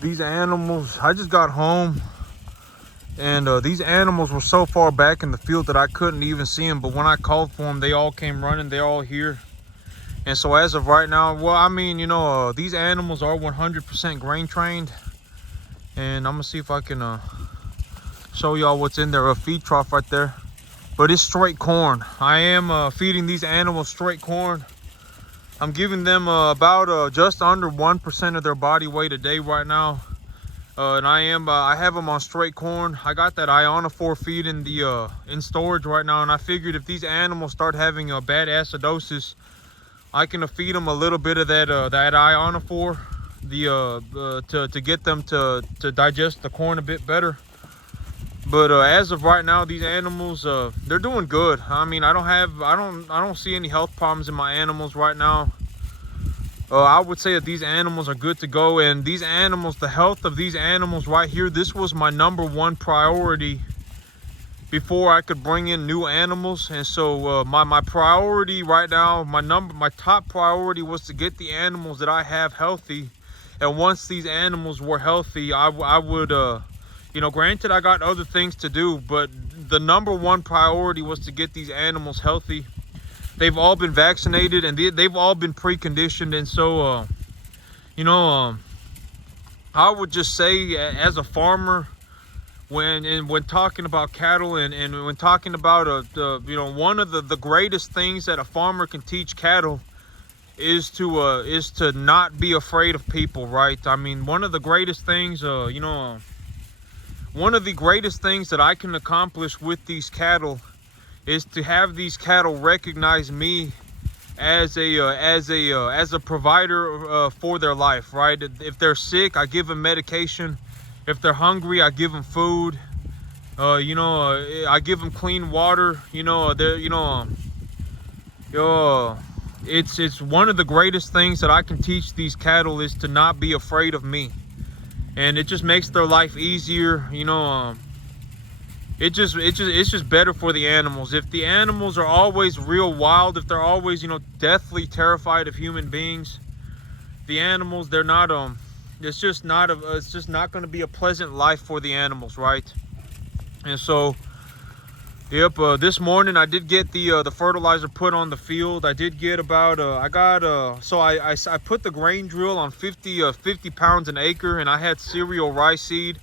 These animals, I just got home, and these animals were so far back in the field that I couldn't even see them. But when I called for them, they all came running. They're all here. And so as of right now, well, I mean, these animals are 100% grain trained. And I'm gonna see if I can show y'all what's in there. A feed trough right there. But it's straight corn. I am feeding these animals straight corn. I'm giving them about just under 1% of their body weight a day right now. And I have them on straight corn. I got that ionophore feed in storage right now, and I figured if these animals start having a bad acidosis, I can feed them a little bit of that ionophore, to get them to digest the corn a bit better. But as of right now, these animals, they're doing good. I mean, I don't see any health problems in my animals right now. I would say that these animals are good to go, and these animals, the health of these animals right here, this was my #1 priority before I could bring in new animals. And so my priority right now, my top priority was to get the animals that I have healthy. And once these animals were healthy, I would granted I got other things to do, but the #1 priority was to get these animals healthy. They've all been vaccinated, and they've all been preconditioned. And so I would just say, as a farmer, when talking about cattle, and when talking about one of the greatest things that a farmer can teach cattle is to not be afraid of people, right? I mean, one of the greatest things one of the greatest things that I can accomplish with these cattle is to have these cattle recognize me as a provider for their life, right? If they're sick, I give them medication. If they're hungry, I give them food. I give them clean water. It's one of the greatest things that I can teach these cattle is to not be afraid of me, and it just makes their life easier. It's just better for the animals. If the animals are always real wild, if they're always deathly terrified of human beings, the animals, they're not it's just not going to be a pleasant life for the animals, right? And so this morning I did get the fertilizer put on the field. I did get about I put the grain drill on 50 pounds an acre, and I had cereal rice seed.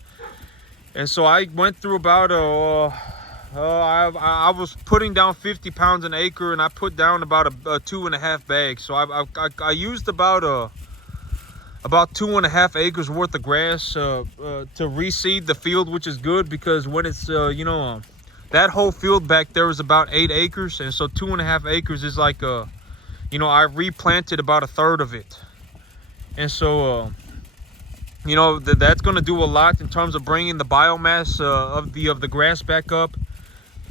And so I went through about I was putting down 50 pounds an acre, and I put down about a 2.5 bags. So I used about 2.5 acres worth of grass to reseed the field, which is good, because when it's that whole field back there is about 8 acres, and so 2.5 acres is like I replanted about a third of it. And so that's going to do a lot in terms of bringing the biomass of the grass back up.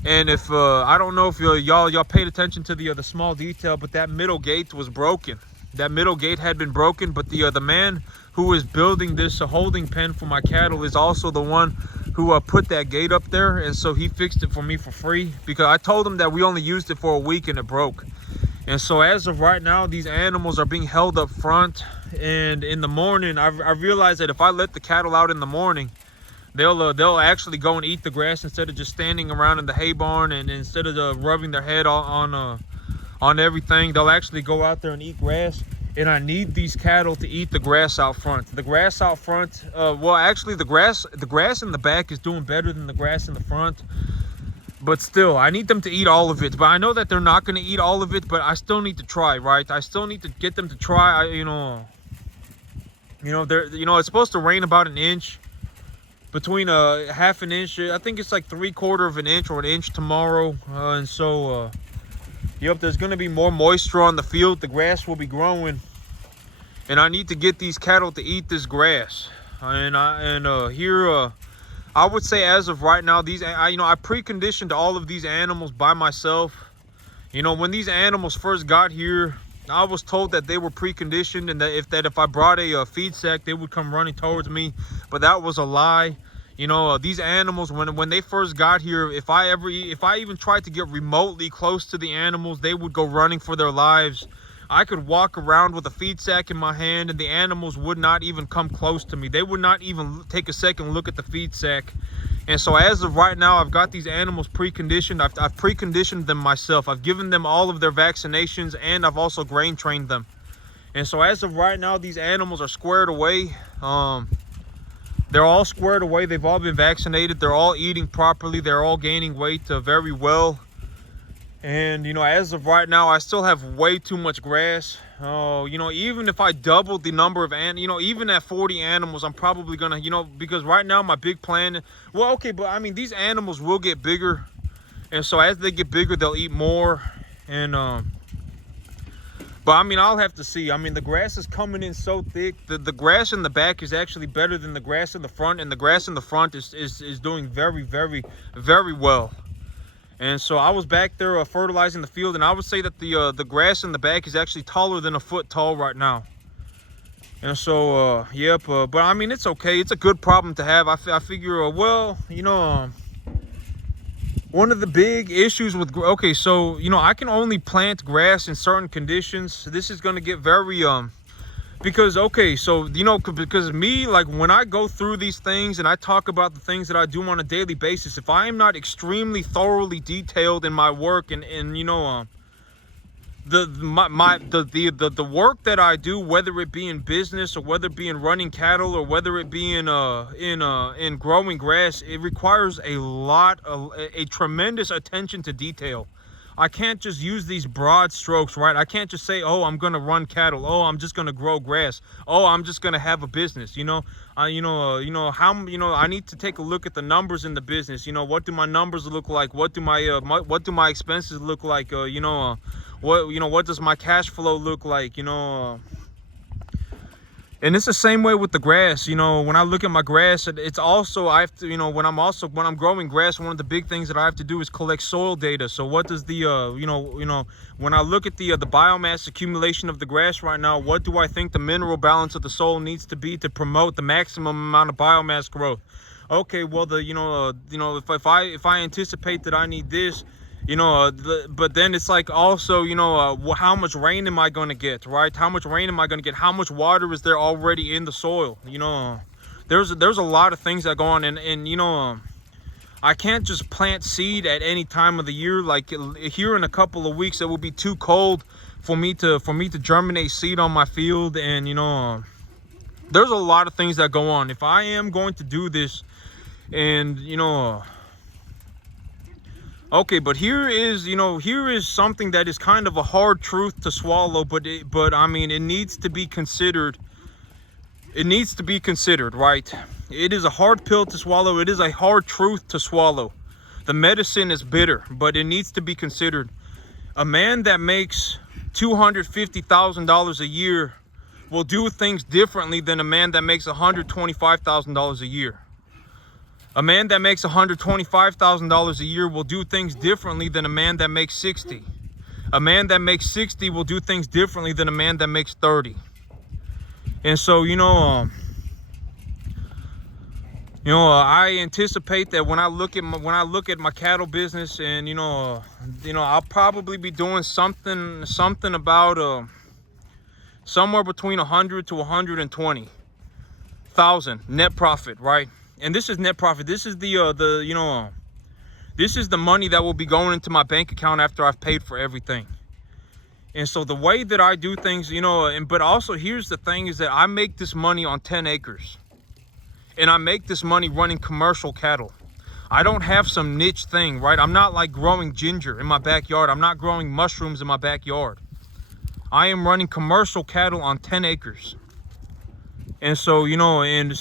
And if I don't know if y'all paid attention to the small detail, but that middle gate was broken. That middle gate had been broken, but the man who is building this holding pen for my cattle is also the one who put that gate up there. And so he fixed it for me for free, because I told him that we only used it for a week and it broke. And so as of right now, these animals are being held up front. And in the morning, I realized that if I let the cattle out in the morning, they'll actually go and eat the grass instead of just standing around in the hay barn, and instead of rubbing their head on everything, they'll actually go out there and eat grass. And I need these cattle to eat the grass out front. The grass out front, well, actually the grass in the back is doing better than the grass in the front. But still, I need them to eat all of it. But I know that they're not going to eat all of it, but I still need to try, right? I still need to get them to try. It's supposed to rain about an inch, between a half an inch. I think it's like 3/4 of an inch or an inch tomorrow. And so, there's going to be more moisture on the field. The grass will be growing, and I need to get these cattle to eat this grass. I would say as of right now, I preconditioned all of these animals by myself. When these animals first got here, I was told that they were preconditioned, and that if I brought a feed sack, they would come running towards me. But that was a lie. These animals, when they first got here, if I even tried to get remotely close to the animals, they would go running for their lives. I could walk around with a feed sack in my hand and the animals would not even come close to me. They would not even take a second look at the feed sack. And so as of right now, I've got these animals preconditioned. I've preconditioned them myself. I've given them all of their vaccinations, and I've also grain trained them. And so as of right now, these animals are squared away. They're all squared away. They've all been vaccinated. They're all eating properly. They're all gaining weight very well. And, you know, as of right now, I still have way too much grass. Oh, you know, even if I doubled the number of even at 40 animals, I'm probably gonna, you know, because right now my big plan, well, okay, but I mean, these animals will get bigger. And so as they get bigger, they'll eat more. And, but I mean, I'll have to see. I mean, the grass is coming in so thick. The grass in the back is actually better than the grass in the front. And the grass in the front is doing very, very, very well. And so I was back there fertilizing the field, and I would say that the grass in the back is actually taller than a foot tall right now. And so, yep, but I mean, it's okay. It's a good problem to have. I figure, well, you know, one of the big issues with, okay, so, you know, I can only plant grass in certain conditions. This is going to get very, because, okay, so, you know, because me, like, when I go through these things and I talk about the things that I do on a daily basis, if I am not extremely thoroughly detailed in my work and you know, the work that I do, whether it be in business or whether it be in running cattle or whether it be in growing grass, it requires a tremendous attention to detail. I can't just use these broad strokes, right? I can't just say, oh, I'm gonna run cattle. Oh, I'm just gonna grow grass. Oh, I'm just gonna have a business. You know, I need to take a look at the numbers in the business. You know, what do my numbers look like? What do my expenses look like? What does my cash flow look like? You know. And it's the same way with the grass. You know, when I look at my grass, it's also, I have to, you know, when I'm growing grass, one of the big things that I have to do is collect soil data. So what does the, when I look at the biomass accumulation of the grass right now, what do I think the mineral balance of the soil needs to be to promote the maximum amount of biomass growth? Okay, well, if I anticipate that I need this, you know, but then it's like also, you know, how much rain am I going to get, right? How much rain am I going to get? How much water is there already in the soil? You know, there's a lot of things that go on, and you know, I can't just plant seed at any time of the year. Like here in a couple of weeks, it will be too cold for me to germinate seed on my field, and you know, there's a lot of things that go on. If I am going to do this, and you know. Okay, but here is something that is kind of a hard truth to swallow, but I mean, it needs to be considered. It needs to be considered, right? It is a hard pill to swallow. It is a hard truth to swallow. The medicine is bitter, but it needs to be considered. A man that makes $250,000 a year will do things differently than a man that makes $125,000 a year. A man that makes $125,000 a year will do things differently than a man that makes 60. A man that makes 60 will do things differently than a man that makes 30. And so, you know, I anticipate that when I look at my cattle business, and you know, I'll probably be doing something about somewhere between 100 to 120,000 net profit, right? And this is net profit. This is this is the money that will be going into my bank account after I've paid for everything. And so the way that I do things, you know, but also here's the thing is that I make this money on 10 acres. And I make this money running commercial cattle. I don't have some niche thing, right? I'm not like growing ginger in my backyard. I'm not growing mushrooms in my backyard. I am running commercial cattle on 10 acres. And so, and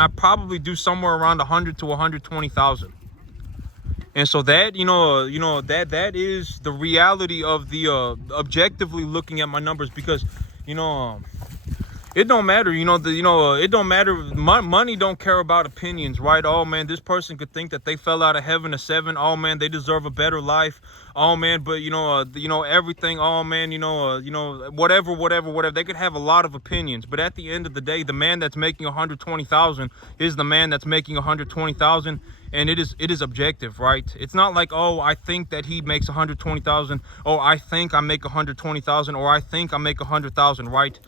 I probably do somewhere around 100 to 120,000. And so that, that is the reality of the objectively looking at my numbers, because, it don't matter, it don't matter. Money don't care about opinions, right? Oh man, this person could think that they fell out of heaven to seven. Oh man, they deserve a better life. Oh man, but everything. Oh man, whatever. They could have a lot of opinions, but at the end of the day, the man that's making 120,000 is the man that's making 120,000, and it is objective, right? It's not like, oh, I think that he makes 120,000, or I think I make 120,000, or I think I make 100,000, right?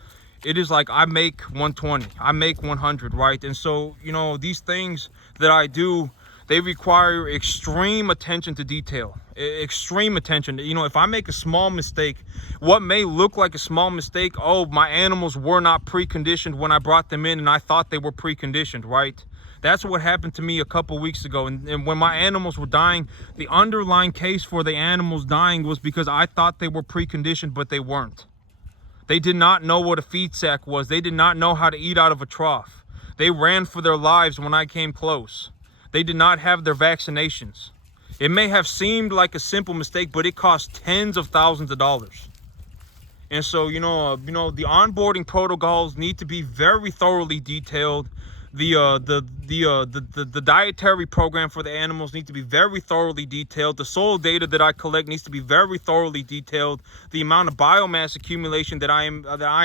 It is like I make 120, I make 100, right? And so, these things that I do, they require extreme attention to detail, extreme attention. If I make a small mistake, what may look like a small mistake, oh, my animals were not preconditioned when I brought them in and I thought they were preconditioned, right? That's what happened to me a couple weeks ago. And when my animals were dying, the underlying case for the animals dying was because I thought they were preconditioned, but they weren't. They did not know what a feed sack was. They did not know how to eat out of a trough. They ran for their lives when I came close. They did not have their vaccinations. It may have seemed like a simple mistake, but it cost tens of thousands of dollars. And so, the onboarding protocols need to be very thoroughly detailed. The dietary program for the animals needs to be very thoroughly detailed. The soil data that I collect needs to be very thoroughly detailed. The amount of biomass accumulation that I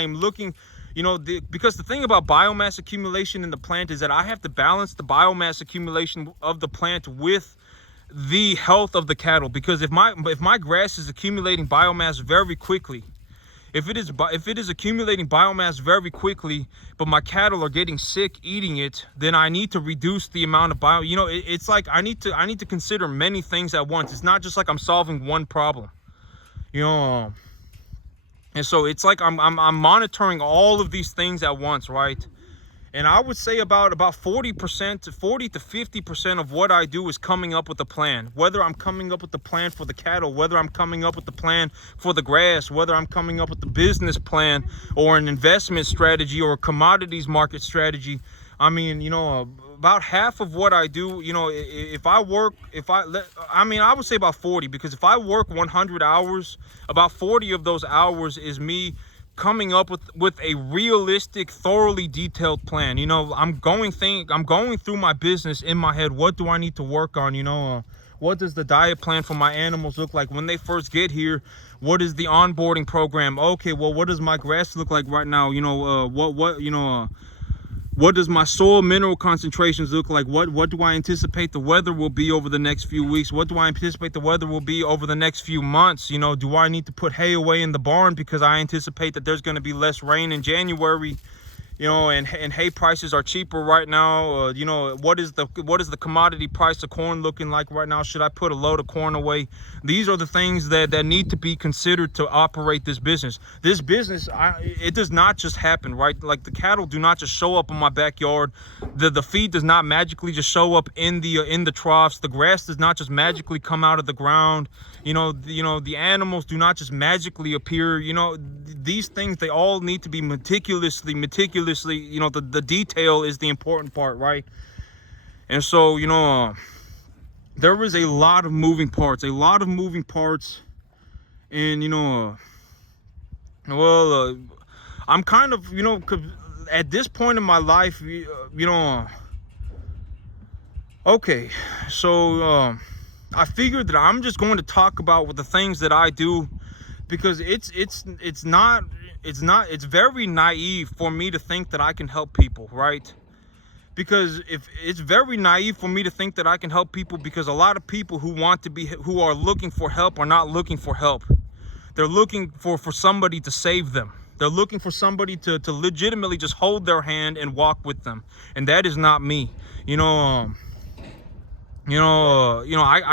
am looking, because the thing about biomass accumulation in the plant is that I have to balance the biomass accumulation of the plant with the health of the cattle. Because if my grass is accumulating biomass very quickly, if it is accumulating biomass very quickly, but my cattle are getting sick eating it, then I need to reduce the amount of it's like I need to consider many things at once. It's not just like I'm solving one problem, and so it's like I'm monitoring all of these things at once, right? And I would say about 40% to 50% of what I do is coming up with a plan. Whether I'm coming up with the plan for the cattle, whether I'm coming up with the plan for the grass, whether I'm coming up with the business plan or an investment strategy or a commodities market strategy. I mean, about half of what I do, I would say about 40, because if I work 100 hours, about 40 of those hours is me coming up with a realistic, thoroughly detailed plan. I'm going through my business in my head. What do I need to work on? What does the diet plan for my animals look like when they first get here? What is the onboarding program? Okay, well, what does my grass look like right now? What does my soil mineral concentrations look like? What do I anticipate the weather will be over the next few weeks? What do I anticipate the weather will be over the next few months? Do I need to put hay away in the barn because I anticipate that there's going to be less rain in January? And hay prices are cheaper right now. What is the commodity price of corn looking like right now? Should I put a load of corn away? These are the things that need to be considered to operate this business. This business, it does not just happen, right? Like the cattle do not just show up in my backyard. The feed does not magically just show up in the troughs. The grass does not just magically come out of the ground. The animals do not just magically appear. These things, they all need to be meticulously, the detail is the important part, right? And so, there is a lot of moving parts, and, I'm kind of, at this point in my life, okay, so, I figured that I'm just going to talk about the things that I do, because it's very naive for me to think that I can help people, right? Because if it's very naive for me to think that I can help people, because a lot of people who are looking for help are not looking for help. They're looking for somebody to save them. They're looking for somebody to legitimately just hold their hand and walk with them. And that is not me. I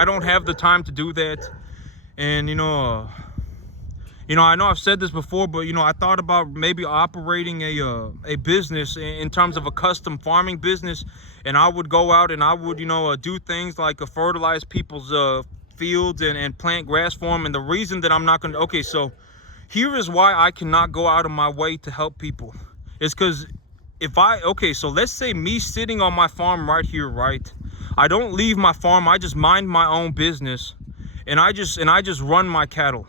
don't have the time to do that. And, I know I've said this before, but, I thought about maybe operating a business in terms of a custom farming business. And I would go out and I would, do things like fertilize people's fields and plant grass for them. And the reason that I'm not going to, okay, so here is why I cannot go out of my way to help people. It's because so let's say me sitting on my farm right here, right? I don't leave my farm. I just mind my own business, and I just run my cattle,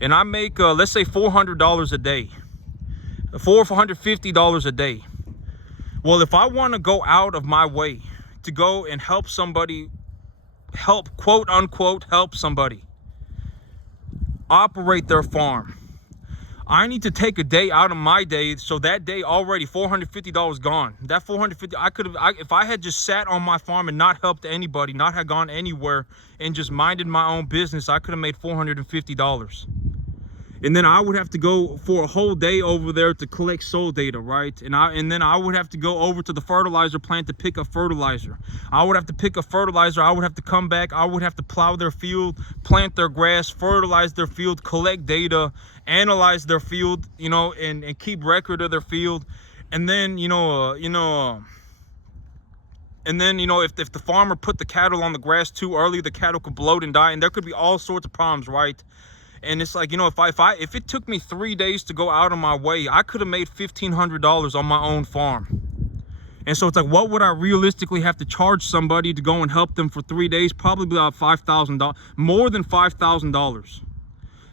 and I make let's say $400 a day. $450 a day. Well, if I want to go out of my way to go and help somebody, quote unquote, help somebody operate their farm, I need to take a day out of my day. So that day already $450 gone. That $450, if I had just sat on my farm and not helped anybody, not had gone anywhere and just minded my own business, I could have made $450. And then I would have to go for a whole day over there to collect soil data, right? And then I would have to go over to the fertilizer plant to pick up fertilizer. I would have to pick up fertilizer. I would have to come back. I would have to plow their field, plant their grass, fertilize their field, collect data, analyze their field, you know, and keep record of their field. And then, and then, if the farmer put the cattle on the grass too early, the cattle could bloat and die, and there could be all sorts of problems, right? And it's like, if it took me 3 days to go out of my way, I could have made $1,500 on my own farm. And so it's like, what would I realistically have to charge somebody to go and help them for 3 days? Probably about $5,000, more than $5,000.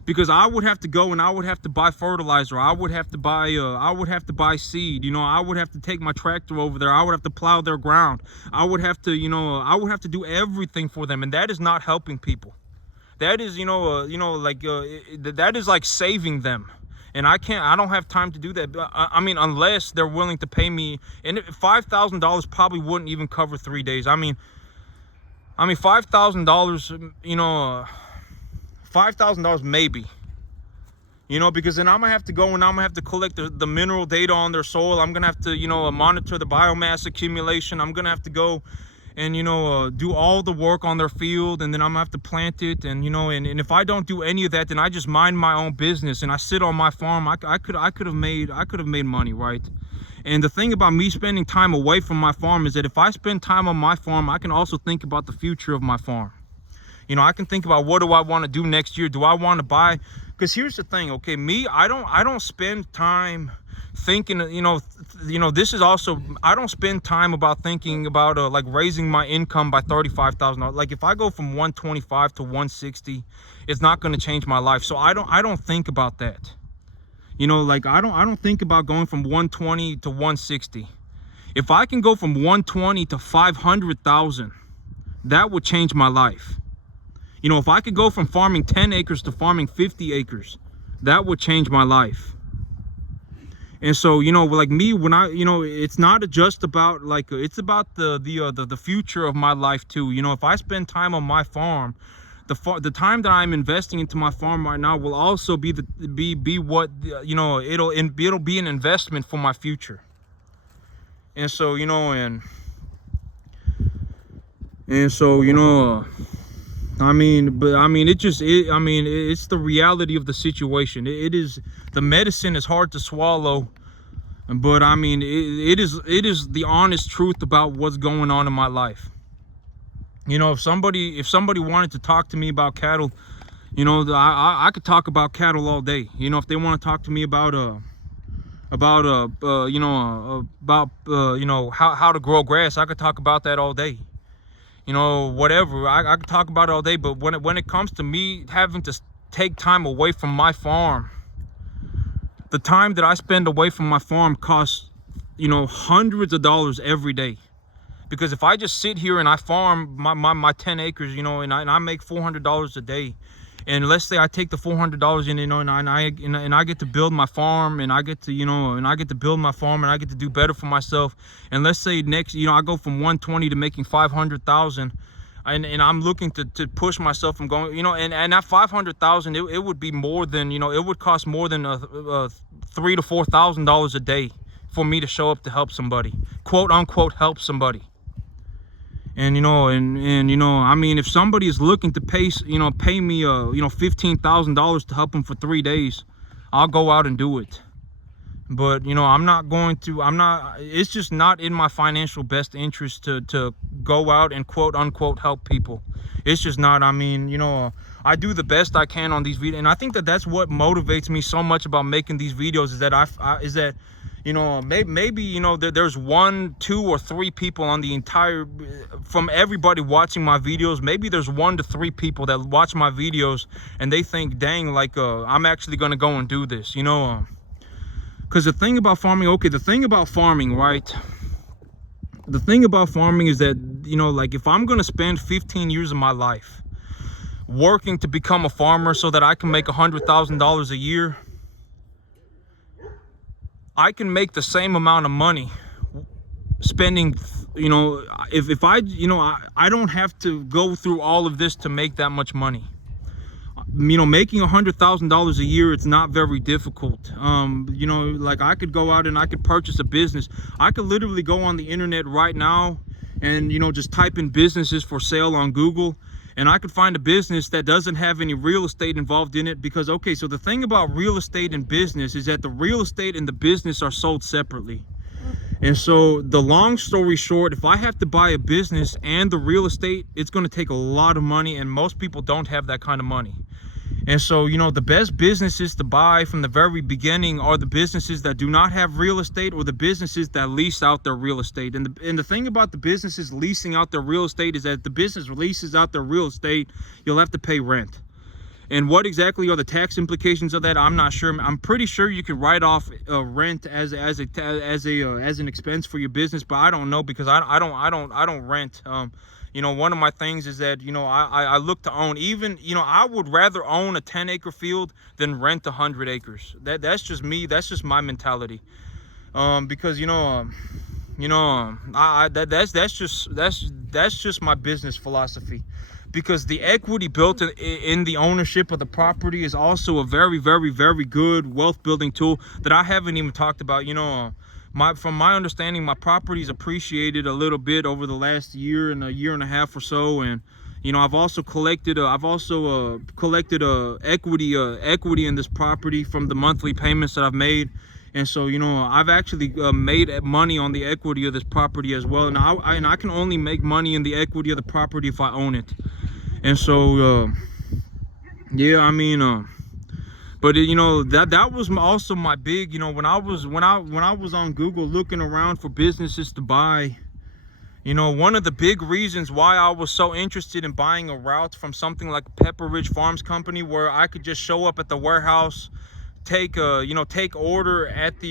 Because I would have to go and I would have to buy fertilizer. I would have to buy seed. I would have to take my tractor over there. I would have to plow their ground. I would have to, I would have to do everything for them. And that is not helping people. That is, that is like saving them. And I don't have time to do that. I mean, unless they're willing to pay me. And $5,000 probably wouldn't even cover 3 days. I mean, $5,000, $5,000 maybe. Because then I'm going to have to go and I'm going to have to collect the mineral data on their soil. I'm going to have to, monitor the biomass accumulation. I'm going to have to go and do all the work on their field, and then I'm gonna have to plant it, and and if I don't do any of that, then I just mind my own business and I sit on my farm. I could have made money, right? And the thing about me spending time away from my farm is that if I spend time on my farm, I can also think about the future of my farm. I can think about, what do I want to do next year? Do I want to buy? Because here's the thing, okay, I don't spend time thinking, this is also, I don't spend time about thinking about like raising my income by $35,000. Like if I go from 125 to 160, it's not going to change my life. So I don't think about that. Like I don't think about going from 120 to 160. If I can go from 120 to 500,000, that would change my life. If I could go from farming 10 acres to farming 50 acres, that would change my life. And so, like me, when it's not just about like, it's about the future of my life too. If I spend time on my farm, the time that I'm investing into my farm right now will also be what, it'll be an investment for my future. And so, it's the reality of the situation. It is, the medicine is hard to swallow, but it is the honest truth about what's going on in my life. If somebody wanted to talk to me about cattle, I could talk about cattle all day. If they want to talk to me about how to grow grass, I could talk about that all day. Whatever, I could talk about it all day. But when it comes to me having to take time away from my farm, the time that I spend away from my farm costs, hundreds of dollars every day. Because if I just sit here and I farm my 10 acres, and I make $400 a day, and let's say I take the $400 in, and I get to build my farm, and I get to build my farm, and I get to do better for myself. And let's say next, I go from 120 to making 500,000, and I'm looking to push myself from going, and that 500,000, it would be more than, it would cost more than $3,000 to $4,000 a day for me to show up to help somebody, quote unquote, help somebody. And if somebody is looking to pay me $15,000 to help them for 3 days, I'll go out and do it. But it's just not in my financial best interest to go out and quote unquote help people. It's just not. I do the best I can on these videos, and I think that's what motivates me so much about making these videos, is that maybe there's 1, 2, or 3 people on the entire, from everybody watching my videos, maybe there's 1 to 3 people that watch my videos and they think, dang, like I'm actually gonna go and do this, Because the thing about farming, okay, the thing about farming, right? The thing about farming is that, you know, like if I'm going to spend 15 years of my life working to become a farmer so that I can make $100,000 a year, I can make the same amount of money spending, you know, if I, you know, I don't have to go through all of this to make that much money. You know, making $100,000 a year, it's not very difficult. You know, like I could go out and I could purchase a business. I could literally go on the internet right now and, you know, just type in businesses for sale on Google, and I could find a business that doesn't have any real estate involved in it. Because, okay, so the thing about real estate and business is that the real estate and the business are sold separately. And so the long story short, if I have to buy a business and the real estate, it's going to take a lot of money, and most people don't have that kind of money. And so, you know, the best businesses to buy from the very beginning are the businesses that do not have real estate, or the businesses that lease out their real estate. And the thing about the businesses leasing out their real estate is that if the business leases out their real estate, you'll have to pay rent. And what exactly are the tax implications of that? I'm not sure. I'm pretty sure you can write off rent as an expense for your business, but I don't know, because I don't rent. You know, one of my things is that, you know, I look to own. Even, you know, I would rather own a 10-acre field than rent 100 acres. That's just me. That's just my mentality. Because that's just my business philosophy. Because the equity built in the ownership of the property is also a very, very, very good wealth building tool that I haven't even talked about. You know, from my understanding, my property's appreciated a little bit over the last year and a year and a half or so. And, you know, I've also collected equity in this property from the monthly payments that I've made. And so, you know, I've actually made money on the equity of this property as well. And I can only make money in the equity of the property if I own it. And so, yeah, I mean, but you know, that was also my big, you know, when I was on Google looking around for businesses to buy, you know, one of the big reasons why I was so interested in buying a route from something like Pepper Ridge Farms Company, where I could just show up at the warehouse, take order of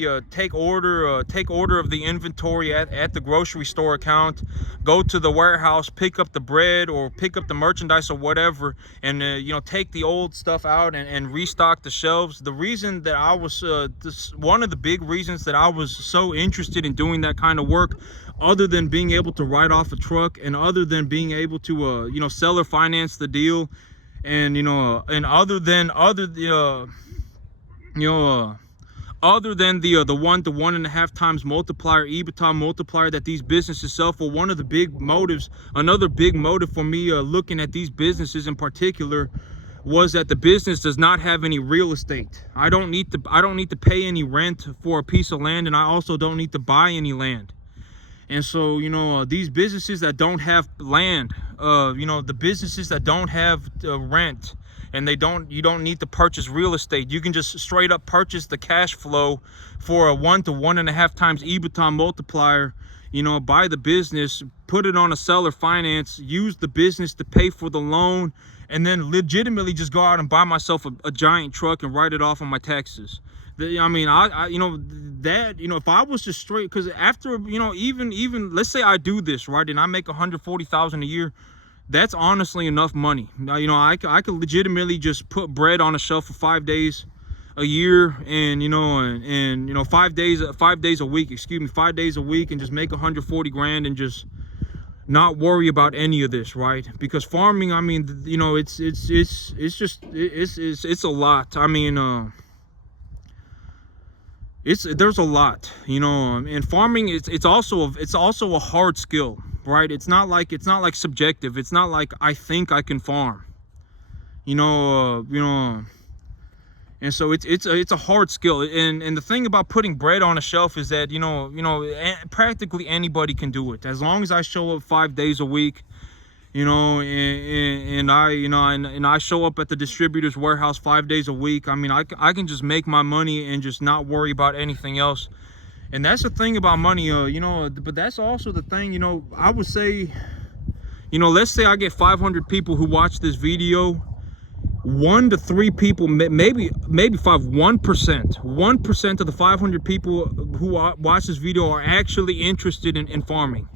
the inventory at the grocery store account, go to the warehouse, pick up the bread or pick up the merchandise or whatever, and you know, take the old stuff out and restock the shelves. The reason that I was one of the big reasons that I was so interested in doing that kind of work, other than being able to write off a truck, and other than being able to you know, seller finance the deal, and you know, and other than the 1 to 1.5 times multiplier, EBITDA multiplier that these businesses sell for, one of the big motives, another big motive for me looking at these businesses in particular, was that the business does not have any real estate. I don't need to pay any rent for a piece of land, and I also don't need to buy any land. And so, you know, these businesses that don't have land, you know, the businesses that don't have rent, and you don't need to purchase real estate. You can just straight up purchase the cash flow for a 1 to 1.5 times EBITDA multiplier, you know, buy the business, put it on a seller finance, use the business to pay for the loan, and then legitimately just go out and buy myself a giant truck and write it off on my taxes. I mean, you know, that, you know, if I was just straight, because after, you know, even let's say I do this, right, and I make $140,000 a year, that's honestly enough money. Now, you know, I could legitimately just put bread on a shelf for 5 days a year, and you know, and you know, 5 days a week, 5 days a week, and just make 140 grand and just not worry about any of this, right? Because farming, I mean, you know, it's a lot. I mean, there's a lot, you know, and farming, it's also a hard skill, right? It's not like subjective. It's not like I think I can farm, you know, and so it's a hard skill. And the thing about putting bread on a shelf is that, you know, practically anybody can do it, as long as I show up 5 days a week, you know, and I show up at the distributor's warehouse 5 days a week. I mean, I can just make my money and just not worry about anything else. And that's the thing about money, you know, but that's also the thing, you know, I would say, you know, let's say I get 500 people who watch this video, 1 to 3 people, maybe 1% of the 500 people who watch this video are actually interested in farming,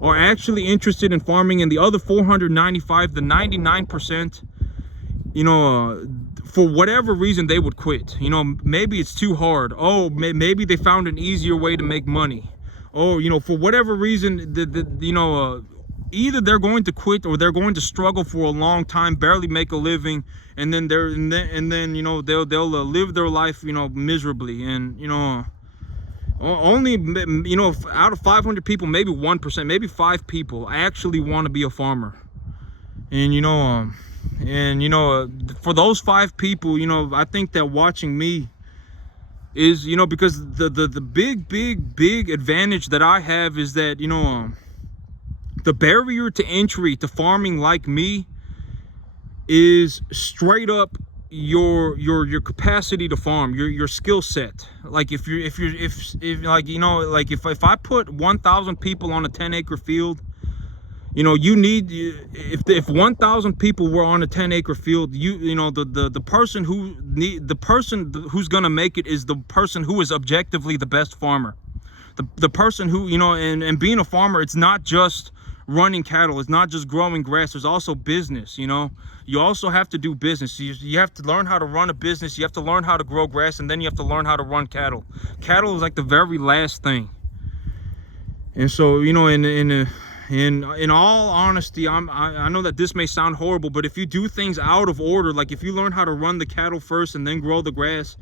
are actually interested in farming, and the other 495, the 99%, you know, for whatever reason they would quit. You know, maybe it's too hard. Oh, maybe they found an easier way to make money. Oh, you know, for whatever reason, either they're going to quit or they're going to struggle for a long time, barely make a living, and then you know, they'll live their life, you know, miserably. And you know, only, you know, out of 500 people, maybe 1%, maybe 5 people actually want to be a farmer. And you know, for those 5 people, you know, I think that watching me is, you know, because the big advantage that I have is that, you know, the barrier to entry to farming like me is straight up your capacity to farm, your skill set. Like if like, you know, like if I put 1,000 people on a 10-acre field, you know, you need, if 1,000 people were on a 10-acre field, you know, the person who's gonna make it is the person who is objectively the best farmer. The person who, you know, and being a farmer, it's not just running cattle, it's not just growing grass, there's also business. You know, you also have to do business. You have to learn how to run a business, you have to learn how to grow grass, and then you have to learn how to run cattle. Cattle is like the very last thing. And so, you know, in all honesty, I know that this may sound horrible, but if you do things out of order, like if you learn how to run the cattle first and then grow the grass,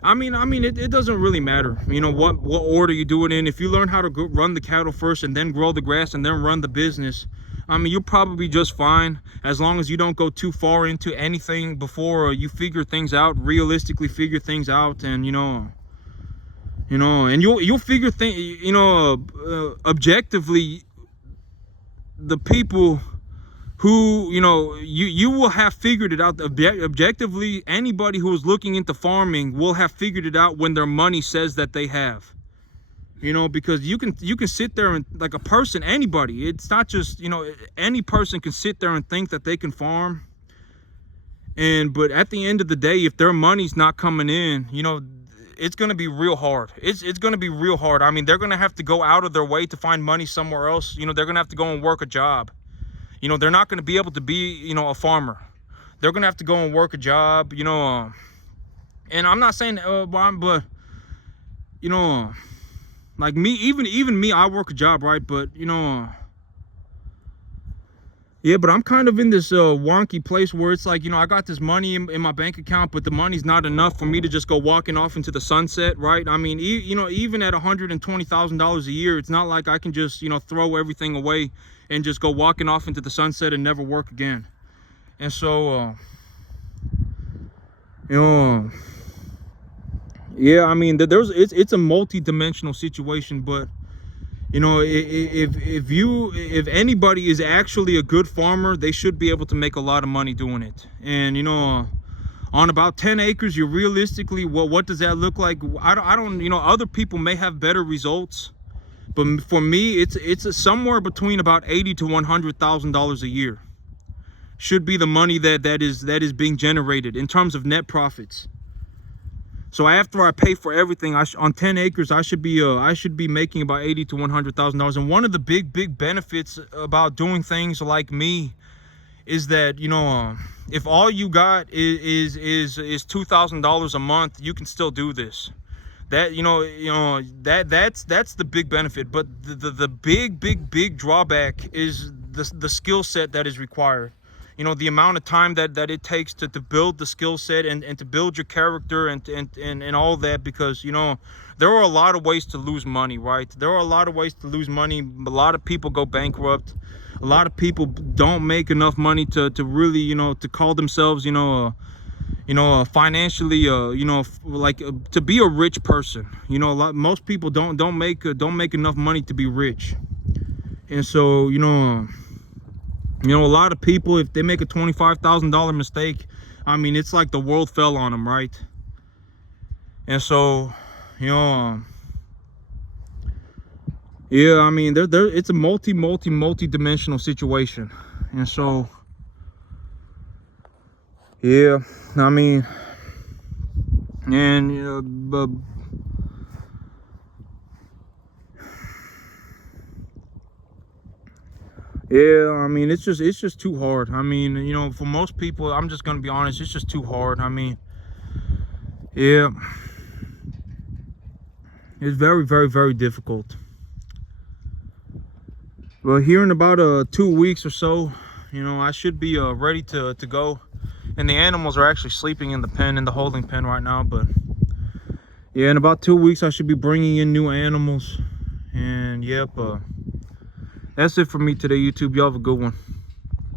I mean, it doesn't really matter, you know, what order you do it in. If you learn how to run the cattle first and then grow the grass and then run the business, I mean, you'll probably be just fine, as long as you don't go too far into anything before you figure things out, realistically figure things out. And you know, and you'll figure things, you know, objectively, the people who, you know, you will have figured it out objectively. Anybody who is looking into farming will have figured it out when their money says that they have. You know, because you can sit there and, like, a person, anybody, it's not just, you know, any person can sit there and think that they can farm, but at the end of the day, if their money's not coming in, you know, it's going to be real hard. It's going to be real hard. I mean, they're going to have to go out of their way to find money somewhere else. You know, they're going to have to go and work a job. You know, they're not going to be able to be, you know, a farmer. They're going to have to go and work a job, you know. And I'm not saying, but, you know, like me, even me, I work a job, right? But, you know, yeah, but I'm kind of in this wonky place where it's like, you know, I got this money in my bank account, but the money's not enough for me to just go walking off into the sunset, right? I mean, you know, even at $120,000 a year, it's not like I can just, you know, throw everything away and just go walking off into the sunset and never work again. And so, you know, yeah, I mean, it's a multi-dimensional situation, but, you know, if anybody is actually a good farmer, they should be able to make a lot of money doing it. And, you know, on about 10 acres, you realistically, what does that look like? I don't, you know, other people may have better results, but for me, it's somewhere between about $80,000 to $100,000 a year should be the money that is being generated in terms of net profits. So after I pay for everything, on 10 acres, I should be making about $80,000 to $100,000. And one of the big benefits about doing things like me is that, you know, if all you got is $2,000 a month, you can still do this. That, you know, that's the big benefit. But the big drawback is the skill set that is required. You know, the amount of time that it takes to build the skill set and to build your character and all that, because, you know, there are a lot of ways to lose money, right? There are a lot of ways to lose money. A lot of people go bankrupt. A lot of people don't make enough money to really, you know, to call themselves, financially, like to be a rich person. You know, most people don't make enough money to be rich. And so, you know, a lot of people, if they make a $25,000 mistake, I mean, it's like the world fell on them, right? And so, you know, yeah, I mean, it's a multi-dimensional situation. And so, Yeah, I mean, and yeah, I mean, it's just too hard. I mean, you know, for most people, I'm just gonna be honest, it's just too hard. I mean, yeah, it's very, very, very difficult. But here in about 2 weeks or so, you know, I should be ready to go. And the animals are actually sleeping in the pen, in the holding pen right now. But yeah, in about 2 weeks, I should be bringing in new animals. And yep, that's it for me today, YouTube. Y'all have a good one.